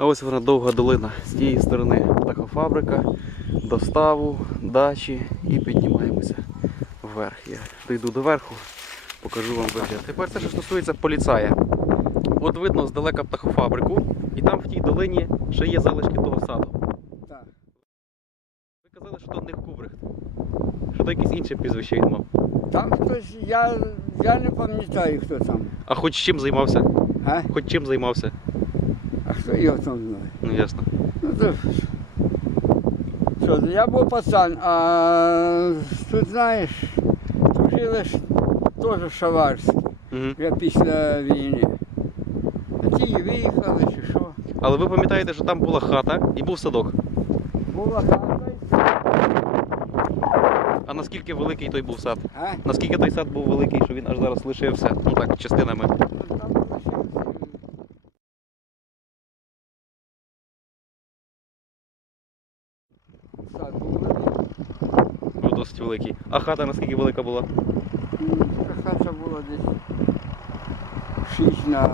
А ось вона довга долина. З тієї сторони птахофабрика, доставу, дачі і піднімаємося вверх. Я дійду до верху, покажу вам вигляд. Тепер те, що стосується поліцая. От видно здалека птахофабрику, і там в тій долині ще є залишки того саду. Так. Ви казали, що то не Кубрихт. Що то якесь інше прізвище він мав. Там хтось, я, я не пам'ятаю, хто там. А хоч чим займався? А? Хоч чим займався? А хто його там знає? Ну ясно. Ну то що, я був пацан, а тут знаєш, тут жили ж теж шаварські, Угу. вже після війни. А ті виїхали чи що. Але ви пам'ятаєте, що там була хата і був садок. Була хата А наскільки великий той був сад? а? Наскільки той сад був великий, що він аж зараз лишився? Ну так, частинами. Сад був досить великий. А хата наскільки велика була? Ну, хата була десь 6 на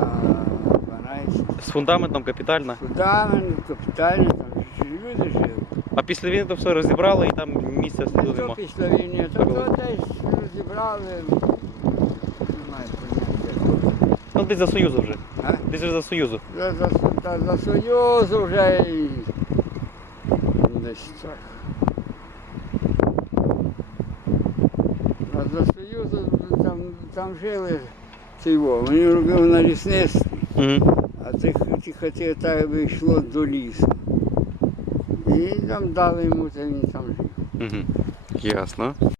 12. З фундаментом капітальна. Фундамент, капітальний, там люди жили. А після війни то все розібрали і там місця сліду Що нема. після війни? То, то десь розібрали. Немає поняття. Ну десь за Союзу вже. А? Десь вже за Союзу. За, за, за, за Союз вже і десь так. А за Союзу там, там жили ці во, вони робили на лісництві, Угу. а цих ті хати так би йшло до лісу. І там дали йому, та він там жив. Угу. Ясно.